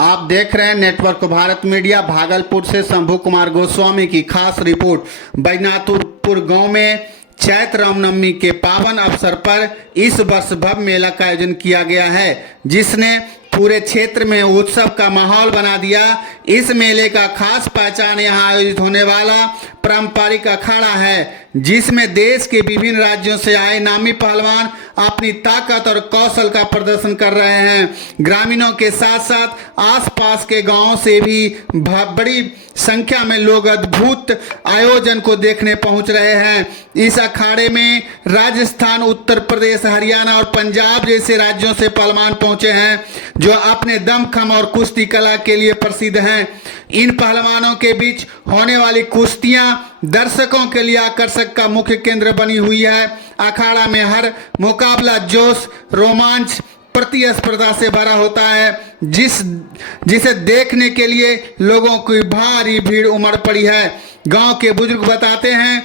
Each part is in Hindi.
आप देख रहे हैं नेटवर्क भारत मीडिया। भागलपुर से शंभू कुमार गोस्वामी की खास रिपोर्ट। बैजनाथपुर गांव में चैत्र रामनवमी के पावन अवसर पर इस वर्ष भव्य मेला का आयोजन किया गया है, जिसने पूरे क्षेत्र में उत्सव का माहौल बना दिया। इस मेले का खास पहचान यहाँ आयोजित होने वाला पारंपरिक अखाड़ा है, जिसमें देश के विभिन्न राज्यों से आए नामी पहलवान अपनी ताकत और कौशल का प्रदर्शन कर रहे हैं। ग्रामीणों के साथ साथ आसपास के गांवों से भी बड़ी संख्या में लोग अद्भुत आयोजन को देखने पहुंच रहे हैं। इस अखाड़े में राजस्थान, उत्तर प्रदेश, हरियाणा और पंजाब जैसे राज्यों से पहलवान पहुंचे हैं, जो अपने दमखम और कुश्ती कला के लिए प्रसिद्ध हैं। इन पहलवानों के बीच होने वाली कुश्तियां दर्शकों के लिए आकर्षक का मुख्य केंद्र बनी हुई है। अखाड़ा में हर मुकाबला जोश, रोमांच, प्रतिस्पर्धा से भरा होता है, जिसे देखने के लिए लोगों की भारी भीड़ उमड़ पड़ी है। गांव के बुजुर्ग बताते हैं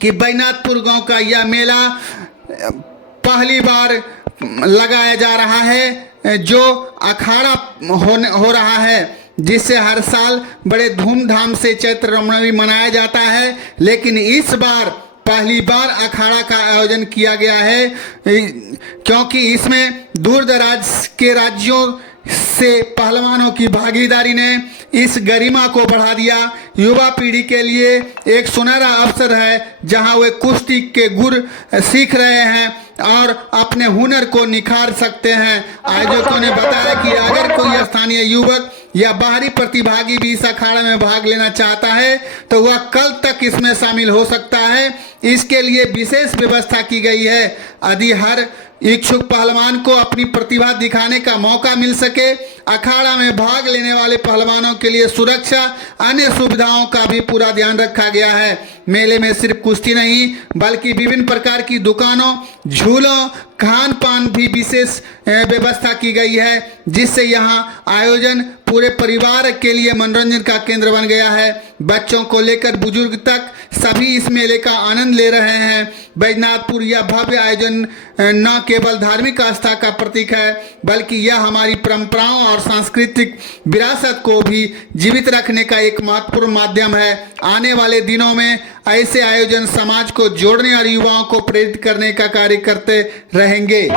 कि बैजनाथपुर गांव का यह मेला पहली बार लगाया जा रहा है, जो अखाड़ा हो रहा है, जिससे हर साल बड़े धूमधाम से चैत्र रामनवमी मनाया जाता है। लेकिन इस बार पहली बार अखाड़ा का आयोजन किया गया है, क्योंकि इसमें दूर दराज के राज्यों से पहलवानों की भागीदारी ने इस गरिमा को बढ़ा दिया। युवा पीढ़ी के लिए एक सुनहरा अवसर है, जहां वे कुश्ती के गुर सीख रहे हैं और अपने हुनर को निखार सकते हैं। आयोजकों ने बताया कि अगर कोई स्थानीय युवक या बाहरी प्रतिभागी भी इस अखाड़ा में भाग लेना चाहता है, तो वह कल तक इसमें शामिल हो सकता है। इसके लिए विशेष व्यवस्था की गई है। यदि हर इच्छुक पहलवान को अपनी प्रतिभा दिखाने का मौका मिल सके, अखाड़ा में भाग लेने वाले पहलवानों के लिए सुरक्षा, अन्य सुविधाओं का भी पूरा ध्यान रखा गया है। मेले में सिर्फ कुश्ती नहीं, बल्कि विभिन्न प्रकार की दुकानों, झूलों, खान पान भी विशेष व्यवस्था की गई है, जिससे यहाँ आयोजन पूरे परिवार के लिए मनोरंजन का केंद्र बन गया है। बच्चों को लेकर बुजुर्ग तक सभी इस मेले का आनंद ले रहे हैं। बैजनाथपुर यह भव्य आयोजन न केवल धार्मिक आस्था का प्रतीक है, बल्कि यह हमारी परंपराओं और सांस्कृतिक विरासत को भी जीवित रखने का एक महत्वपूर्ण माध्यम है। आने वाले दिनों में ऐसे आयोजन समाज को जोड़ने और युवाओं को प्रेरित करने का कार्य करते रहेंगे।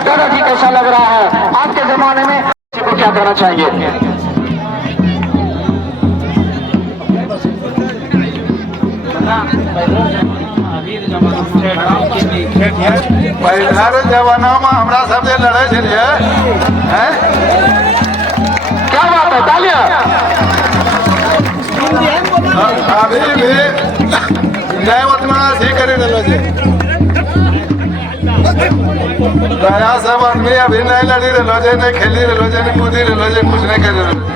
दादाजी कैसा लग रहा है आज के जमाने में, को क्या करना चाहिए? पहले जमाना में हमरा सब जे लड़े छलिए, क्या बात है, तालियां। अभी भी नए उतना से करे रहलो छे। नया सब आदमी अभी नहीं लड़ी रहलो छे, नहीं खेली रहलो छे, नहीं कूदी रहलो छे, कुछ नहीं करे रहलो छे।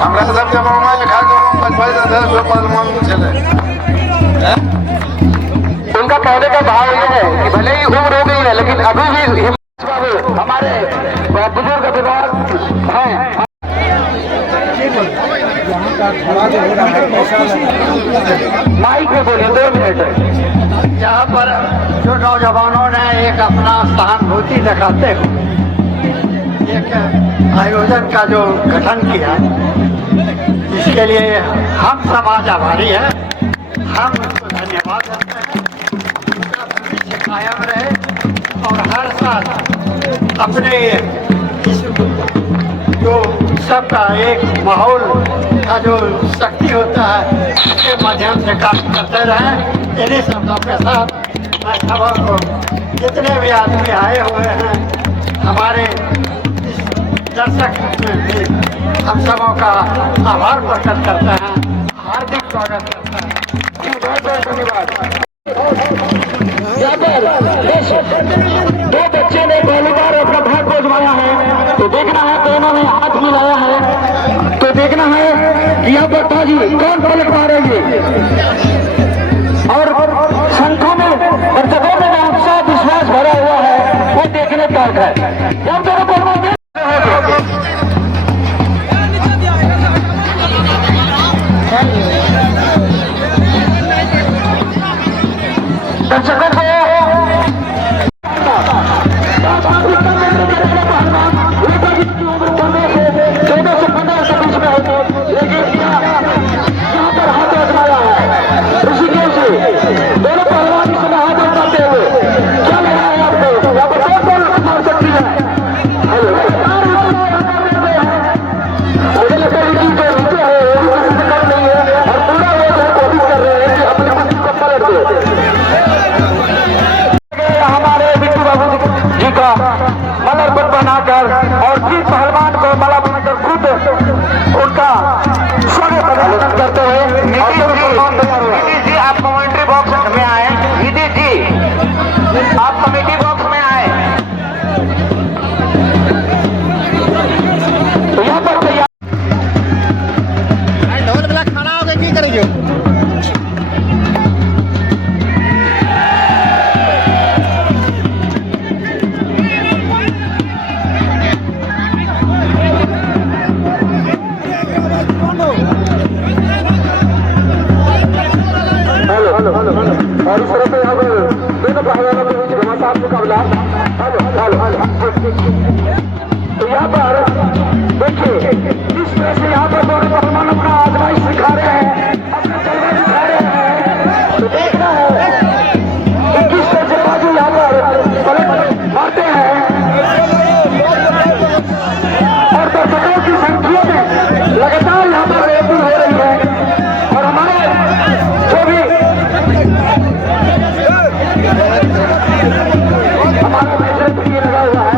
हमरा सब जब मामा लिखा के 55 रुपए पहलवान चले। उनका कहने का भाव ये है कि भले ही उम्र हो गई है, लेकिन अभी भी हमारे बुजुर्ग विभाग हैं। माइक में बोलिए, 2 मिनट। यहाँ पर जो नौजवानों ने एक अपना सहानुभूति दिखाते हुए एक आयोजन का जो गठन किया, इसके लिए हम समाज आभारी है। हम उसको धन्यवाद देते हैं। उसका भविष्य कायम रहे और हर साल अपने इस जो सबका एक माहौल का जो शक्ति होता है, उसके माध्यम से काम करते रहें। इन्हीं शब्दों के साथ मैं सभा को जितने भी आदमी आए हुए हैं, हमारे इस दर्शक में भी हम सबों का आभार प्रकट करते हैं, हार्दिक स्वागत करते हैं। बहुत बहुत धन्यवाद। यहाँ पर 2 बच्चे ने पहली बार अपना भाग आजमाया है। यहाँ पर बाजी कौन पलट मारेंगे और संख्या में और जगह में जो उत्साह विश्वास भरा हुआ है वो देखने तक है। जब दोनों पहलवान दर्शकों को 14 से 15 के बीच में होती है, लेकिन यहाँ पर हाथ आजमाया है ऋषिकेश से दोनों पहलवान इस समय हाथ उठाते हुए क्या लगा है आपको? यहाँ पर कौन कौन मार सकती है? मुझे लगता है कि जो नीचे है वो किसी से कम नहीं है और पूरा वो जो कोशिश कर रहे हैं कि अपने कुछ को पलट दे। हमारे बिट्टू बाबू जी का मलरपट बनाकर और जिस पहलवान को मला बनाकर खुद उनका स्वागत अभिनंदन करते हुए नीतीश जी आप कमेंट्री बॉक्स में आए। नीतीश जी आप कमेटी बॉक्स में आए। तो यहाँ पर तैयार ढोल वाला खड़ा हो गया की करेंगे? और इस तरह से अब दोनों पहलवानों के बीच घमासान मुकाबला। तो यहाँ पर देखिए किस तरह से यहाँ पर दोनों पहलवान अपना आजमाइश सिखा रहे हैं, अपना जलवा दिखा रहे हैं। तो देखना है कि किस तरह से बाजू यहाँ पर पलट मारते हैं और दर्शकों की संख्या में लगातार यहाँ पर रेटिंग हो रही है और हमारे जो भी हमारा मैसेज भी लगा हुआ है।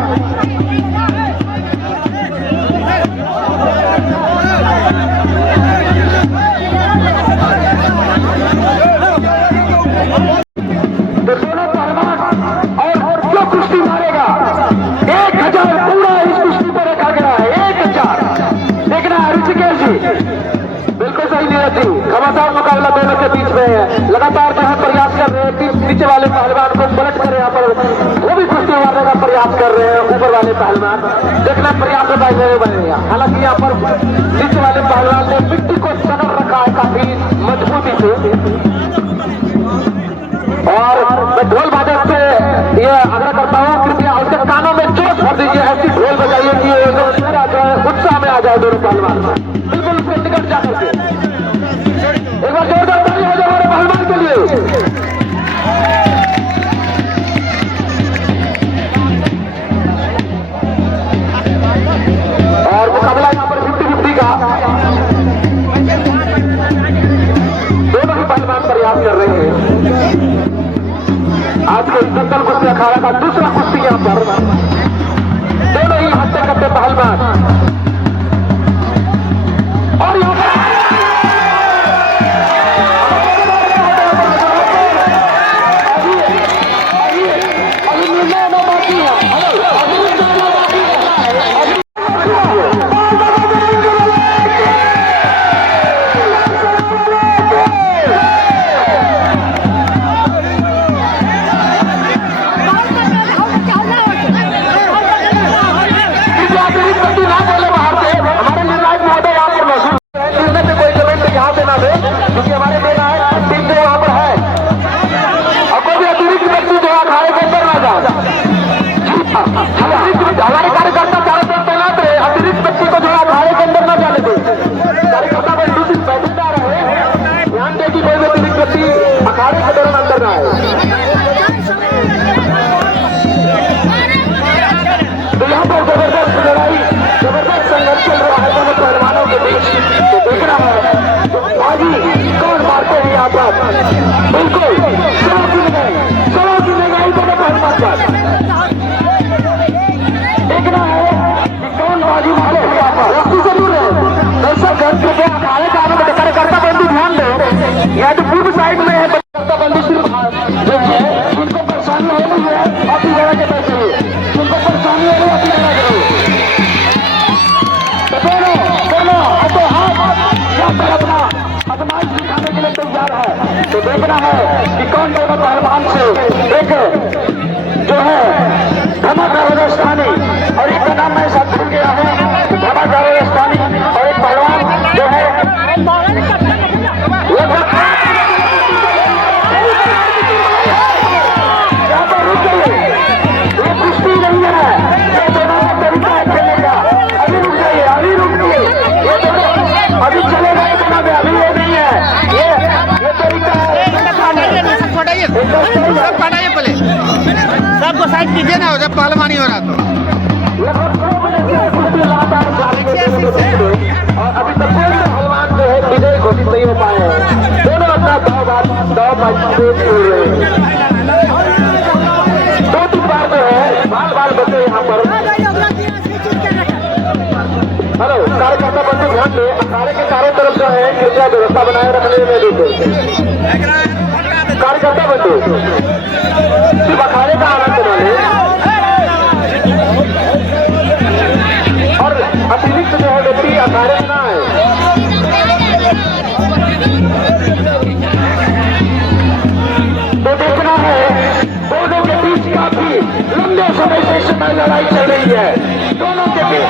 तो दोनों पहलवान और जो कुश्ती मारेगा 1000 पूरा इस कुश्ती पर रखा गया है। 1000 देखना है ऋषिकेश जी बिल्कुल सही नहीं रहती। घमासान मुकाबला दोनों के बीच में है। लगातार जो है प्रयास कर रहे हैं कि नीचे वाले पहलवान को पलट कर यहाँ पर वो भी कुश्ती मारने का प्रयास कर रहे हैं। ऊपर वाले पहलवान देखना प्रयास बनेगा। हालांकि यहाँ पर नीचे वाले पहलवान ने मिट्टी को सनक रखा है काफी मजबूती से। और मैं ढोल बाजक से ये आग्रह करता हूँ कृपया उसके कानों में जोश भर दीजिए। ऐसी ढोल बजाइए कि उत्साह में आ जाए दोनों पहलवान बिल्कुल उससे निकट जाकर के। एक बार जोरदार ताली हो जाए हमारे पहलवान के लिए। और मुकाबला यहाँ पर 50-50 का दोनों ही पहलवान प्रयास कर रहे हैं। आज के दंगल कुश्ती अखाड़ा का दूसरा कुश्ती यहाँ पर दोनों ही हत्या करते पहलवान और यहाँ पर अभी निर्णय न बाकी है। क्योंकि हमारे देना है टीम जो वहां पर है और कोई भी अतिरिक्त व्यक्ति जो अखाड़े के अंदर ना जाए। हमारे कार्यकर्ता चारों तरफ तैनात रहे, अतिरिक्त व्यक्ति को जो अखाड़े के अंदर न जाने दे। कार्यकर्ता में दूसरी बैठे ना रहे, ध्यान दे कि कोई भी अतिरिक्त व्यक्ति अखाड़े के दौरान अंदर ना आए। तो यहाँ पर जबरदस्त लड़ाई जबरदस्त संघर्ष चल रहा है दोनों पहलवानों के बीच। तो देखना है बाजी कौन मारते हैं यहाँ पर। बिल्कुल सड़ों की लगाई दोनों पहलवान पर। देखना है कि कौन बाजी मारे हैं यहाँ पर। वस्तु जरूर है दर्शक घर कृपया अखाड़े का आने में कार्यकर्ता बंदी ध्यान दो। यहाँ जो पूर्व साइड में है कार्यकर्ता बंदी सिर्फ तो देखना है कि कौन दोनों पहलवान से एक जो है धमाका राजस्थानी और एक का नाम मैं साथ भूल गया है, धमाका राजस्थानी और एक पहलवान जो है यहाँ पर रुक गए, ये कुश्ती नहीं है, ये दोनों का तरीका है खेलने का। अभी रुक जाइए, अभी रुक जाइए, ये दोनों अभी चलेगा इतना भी, अभी ये नहीं है, ये तरीका है। पहले सबको साइड कीजिए ना, जब पहलवानी हो रहा तो और अभी तक कोई पहलवान जो है विजय घोषित नहीं हो पाए हैं। दोनों अपना दाव दो तीन बार जो है बाल बचे यहाँ पर। हेलो कार्यकर्ता बंधु ध्यान दें, अखाड़े के चारों तरफ जो है कृपया व्यवस्था बनाए रखने में देखो। कार्यकर्ता बंधु सिर्फ अखाड़े का आनंद न ले और अतिरिक्त जो है व्यक्ति अखाड़े में ना आए। तो देखना है दोनों के बीच काफी लंबे समय से इस समय लड़ाई चल रही है, दोनों के बीच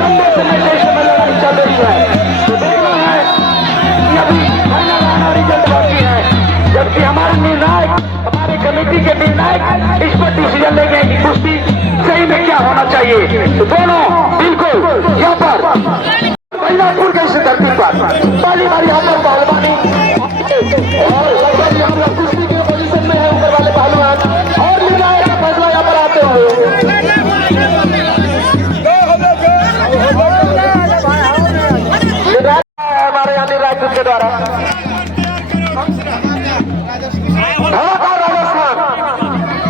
लंबे समय से इस समय लड़ाई चल रही है। तो देखना है कि अभी फाइनल आना रिजल्ट बाकी है, जबकि हमारे निर्णायक, हमारे कमेटी के निर्णायक इस पर डिसीजन लेंगे कि कुश्ती सही में क्या होना चाहिए। तो दोनों बिल्कुल यहाँ पर महिलापुर के इस धरती पर पहली बार यहाँ पर पहलवानी और लगभग यहाँ पर कुश्ती के पोजीशन में है ऊपर वाले पहलवान और निर्णायक का फैसला यहाँ पर आते हुए हमारे यहाँ निर्णायक के द्वारा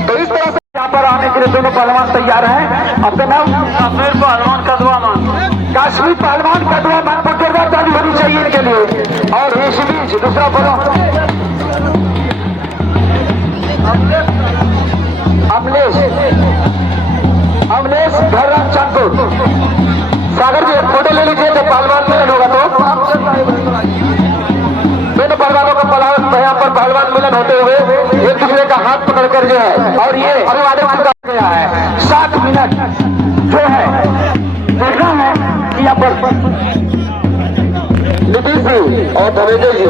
तो इस तरह से यहाँ पर आने के लिए दोनों पहलवान तैयार हैं। अपना नाम कश्मीर पहलवान कदवा मान, काश्मीर पहलवान कदवा मान पर जोरदार ताली होनी चाहिए इनके लिए। और इस बीच दूसरा पहलवान अमलेश भैरव चंदपुर। सागर जी फोटो ले लीजिए जब पहलवान मिलन होगा तो दोनों पहलवानों का यहाँ पर पहलवान मिलन होते हुए एक दूसरे का हाथ पकड़कर जो है और ये अभिवादन का गया है 7 मिनट जो है देखना है कि यहाँ पर नीतीश जी और धर्मेंद्र जी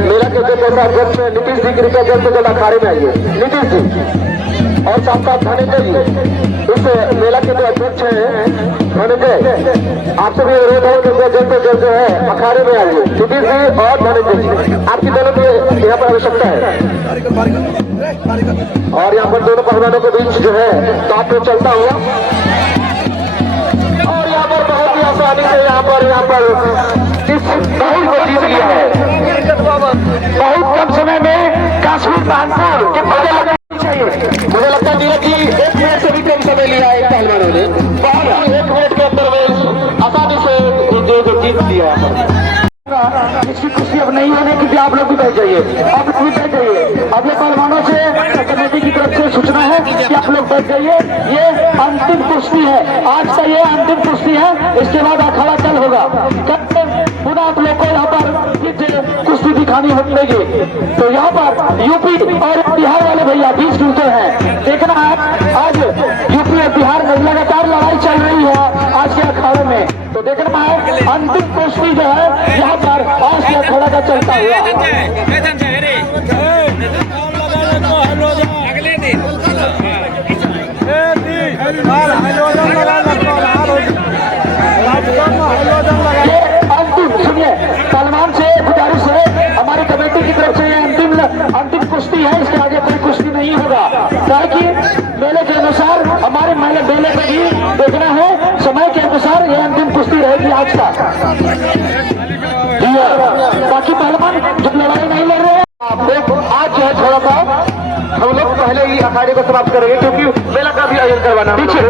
मेला के जैसा अध्यक्ष नीतीश जी कृपया जल्द से जल्द अखाड़े में आइए। नीतीश जी और साथ साथ धर्मेंद्र जी इस मेला के जो अध्यक्ष हैं धर्मेंद्र, आपसे भी अनुरोध है कि जल्द से जल्द जो है अखाड़े में आइए। नीतीश जी और धर्मेंद्र जी आपकी दोनों की यहाँ पर आवश्यकता है। और यहाँ पर दोनों पहलवानों के बीच जो है टॉप में चलता हुआ और यहाँ पर बहुत ही आसानी से यहाँ पर इस बहुत को जीत लिया है। बहुत कम समय में काश्मीर कानपुर के पहले लगना चाहिए। मुझे लगता है कि 1 मिनट से भी कम समय लिया है पहलवानों ने, 1 मिनट के अंदर में आसानी से जीत लिया है। इसकी खुशी अब नहीं होने की, आप लोग भी बैठ जाइए, आप भी बैठ जाइए। अब ये पहलवानों से कमेटी की तरफ से सूचना है कि आप लोग बैठ जाइए। ये अंतिम कुश्ती है, आज का ये अंतिम कुश्ती है, इसके बाद अखाड़ा चल होगा। पुनः आप लोग को यहाँ पर कुश्ती दिखानी होगी। तो यहाँ पर यूपी और बिहार वाले भैया बीच जुड़ते हैं। देखना है आज यूपी और बिहार में लगातार लड़ाई चल रही है आज के अखाड़े में। तो देखना है अंतिम कुश्ती जो है यहाँ पर आज के अखाड़ा का चलता हुआ। अगले दिन अंतिम सुनिए, पहलवान से गुजारिश है हमारी कमेटी की तरफ से अंतिम कुश्ती है, इसके आगे कोई कुश्ती नहीं होगा। ताकि मेले के अनुसार हमारे मेले पे भी देखना है, समय के अनुसार ये अंतिम कुश्ती रहेगी आज का। बाकी पहलवान जब लड़ाई नहीं लड़ रहे हैं आज जो है थोड़ा सा हम लोग पहले ही अखाड़े को समाप्त करेंगे क्योंकि मेला का भी आयोजन करवाना पीछे।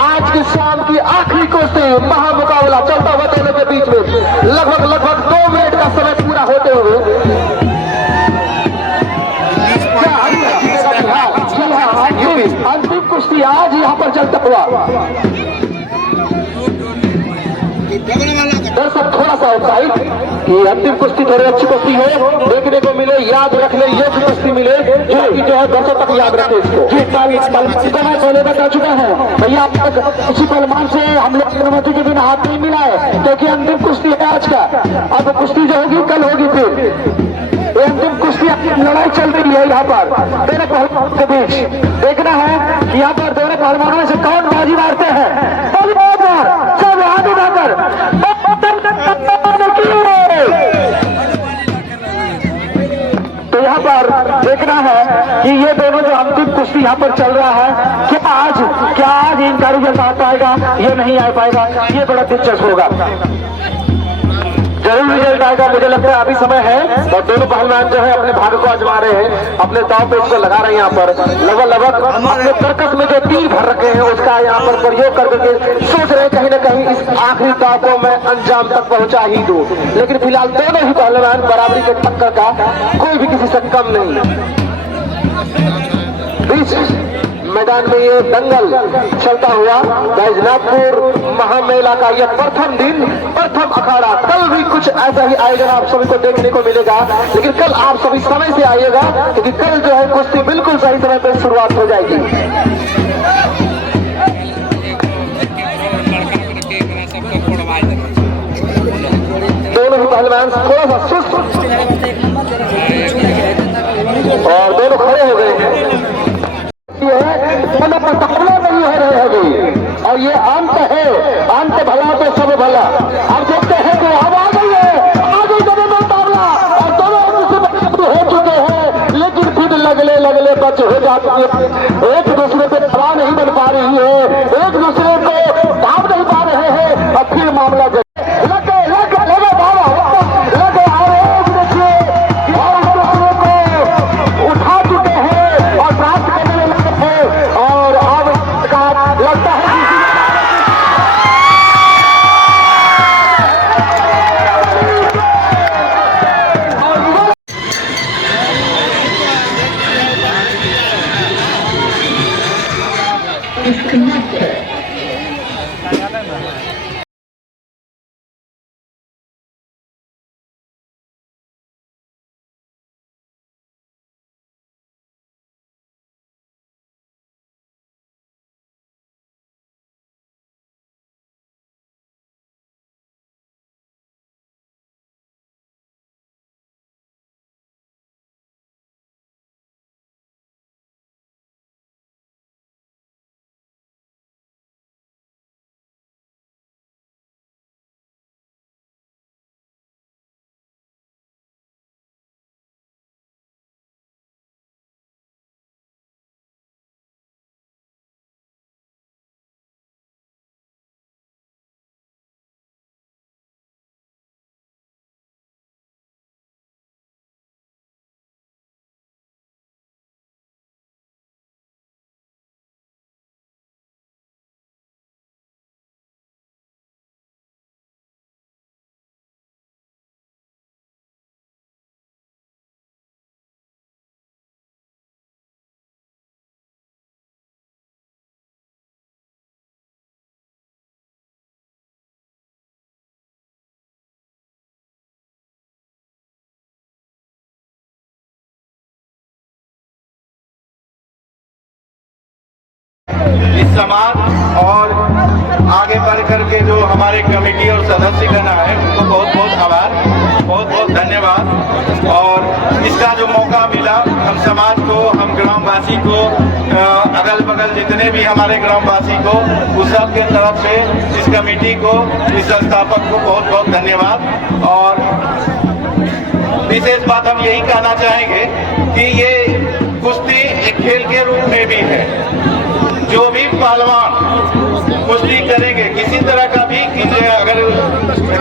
आज की शाम की आखिरी कुश्ती महामुकाबला चलता हुआ दोनों के बीच में लगभग 2 मिनट का समय पूरा होते हुए अंतिम कुश्ती आज यहाँ पर चलता हुआ दर्शक थोड़ा सा उत्साहित कि अंतिम कुश्ती थोड़ी अच्छी कुश्ती हो, देखने को मिले, याद रख ले, ये कुश्ती मिले जो है दर्शक तक याद रखे इसको। समय पहले तक आ चुका है भैया, अब तक उसी पहलवान से हम लोग अनुमति के बिना हाथ नहीं मिला है, क्योंकि अंतिम कुश्ती है आज का। अब कुश्ती जो होगी कल होगी, फिर ये अंतिम कुश्ती लड़ाई चल रही है यहाँ पर दोनों पहलवानों के बीच। देखना है कि यहाँ पर दोनों पहलवानों में से कौन बाजी मारते हैं। सब हाथ उठाकर तो यहाँ पर देखना है कि ये दोनों जो अंतिम कुश्ती यहाँ पर चल रहा है, क्या आज इनका रिजल्ट आ पाएगा, ये नहीं आ पाएगा, ये बड़ा दिलचस्प होगा। जरूर रिजल्ट आएगा, मुझे लगता है अभी समय है। और दोनों पहलवान जो है अपने भाग्य को आजमा रहे हैं, अपने दांव पे उसको लगा रहे हैं। यहाँ पर लगभग अपने कर्कश में जो तीर भर रखे हैं उसका यहाँ पर प्रयोग करके सोच रहे हैं कहीं ना कहीं इस आखिरी दांव को मैं अंजाम तक पहुंचा ही दूं। लेकिन फिलहाल दोनों ही पहलवान बराबरी के टक्कर का, कोई भी किसी से कम नहीं। बीच मैदान में ये दंगल चलता हुआ बैजनाथपुर महामेला का यह प्रथम दिन, प्रथम अखाड़ा। कल भी कुछ ऐसा ही आयोजन आप सभी को देखने को मिलेगा, लेकिन कल आप सभी समय से आइएगा, क्योंकि कल जो है कुश्ती बिल्कुल सही समय पर शुरुआत हो जाएगी। दोनों ही पहलवान थोड़ा सा सुस्त और दोनों खड़े हो गए हैं, मुकाबला नहीं हो रहे अभी, और ये अंत है, अंत भला तो सब भला। अब देखते हैं कि अब आ गई है, आ गई दोनों मुकाबला, और दोनों हो चुके हैं, लेकिन फिर लगले बच हो जाती है, एक दूसरे पे दवा नहीं बन पा रही है, एक दूसरे को दाब नहीं पा रहे हैं, और फिर मामला इस समाज और आगे बढ़ करके जो हमारे कमेटी और सदस्यगण है उनको बहुत बहुत आभार, बहुत बहुत धन्यवाद। और इसका जो मौका मिला हम समाज को, हम ग्रामवासी को, अगल बगल जितने भी हमारे ग्रामवासी को, उस सब के तरफ से इस कमेटी को, इस संस्थापक को बहुत बहुत धन्यवाद। और विशेष बात हम यही कहना चाहेंगे कि ये कुश्ती एक खेल के रूप में भी है। जो भी पहलवान कुश्ती करेंगे, किसी तरह का भी अगर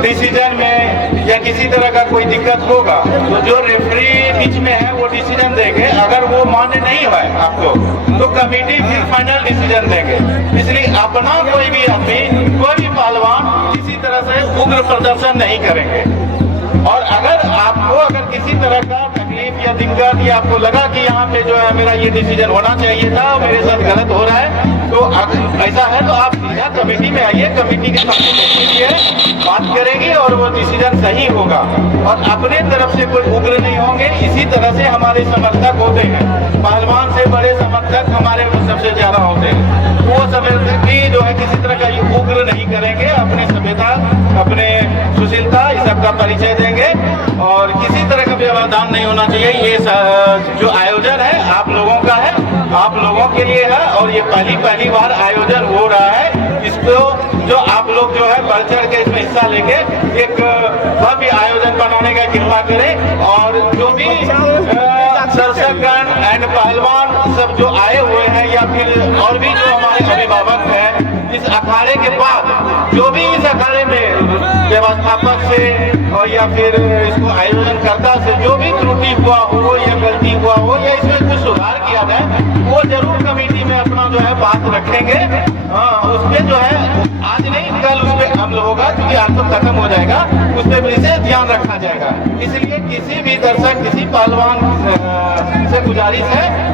डिसीजन में या किसी तरह का कोई दिक्कत होगा तो जो रेफरी बीच में है वो डिसीजन देंगे। अगर वो मान्य नहीं हुआ आपको तो कमेटी फिर फाइनल डिसीजन देंगे। इसलिए अपना कोई भी आदमी, कोई भी पहलवान किसी तरह से उग्र प्रदर्शन नहीं करेंगे। और अगर किसी तरह का तकलीफ या दिक्कत या आपको लगा कि यहाँ पे जो है मेरा ये डिसीजन होना चाहिए था और मेरे साथ गलत हो रहा है, तो ऐसा है तो आप सीधा कमेटी में आइए, कमेटी के साथ बैठिए, बात करेंगे और वो डिसीजन सही होगा। और अपने तरफ से कोई उग्र नहीं होंगे। इसी तरह से हमारे समर्थक होते हैं, पहलवान से बड़े समर्थक हमारे सबसे ज्यादा होते हैं, तो वो समर्थक भी जो है किसी तरह का उग्र नहीं करेंगे, अपनी सभ्यता अपने सुशीलता इस सब का परिचय देंगे और किसी तरह का व्यवधान नहीं होना चाहिए। ये जो आयोजन है आप लोगों का है, आप लोगों के लिए है और ये पहली बार आयोजन हो रहा है। इसको जो आप लोग जो है बढ़ चढ़ के इसमें हिस्सा लेके एक भव्य आयोजन बनाने का कृपा करें और जो भी दर्शकगण एंड पहलवान सब जो आए हुए हैं या फिर और भी जो हमारे अभिभावक हैं, इस अखाड़े के बाद जो भी इस अखाड़े में व्यवस्थापक से और या फिर इसको आयोजनकर्ता से जो भी त्रुटि हुआ हो या गलती हुआ हो या इसमें कुछ सुधार किया जाए, वो जरूर कमेटी में अपना जो है बात रखेंगे। उसमें जो है आज नहीं कल उस पर अमल होगा, क्योंकि आज तो खत्म हो जाएगा, उस पर विशेष ध्यान रखा जाएगा। इसलिए किसी भी दर्शक किसी पहलवान से गुजारिश है